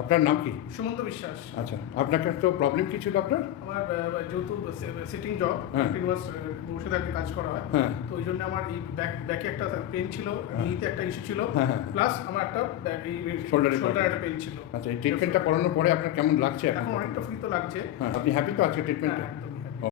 আপনার নাম কি? সুমন্ত বিশ্বাস। আচ্ছা, আপনার তো প্রবলেম কি ছিল আপনার? আমার যেহেতু সিটিং জব, হ্যাঁ। কন্টিনিউয়াস বসে থাকতে কাজ করা হয়, হ্যাঁ। তো ওই জন্য আমার এই ব্যাকে একটা পেন ছিল, নিতে একটা ইস্যু ছিল, হ্যাঁ, হ্যাঁ। প্লাস আমার একটা শোল্ডারে একটা পেন ছিল। আচ্ছা, এই ট্রিটমেন্টটা করানোর পরে আপনার কেমন লাগছে এখন অনেকটা ফ্রি তো লাগছে। হ্যাঁ, আপনি হ্যাপি তো আজকে ট্রিটমেন্টে? হ্যাঁ, একদম।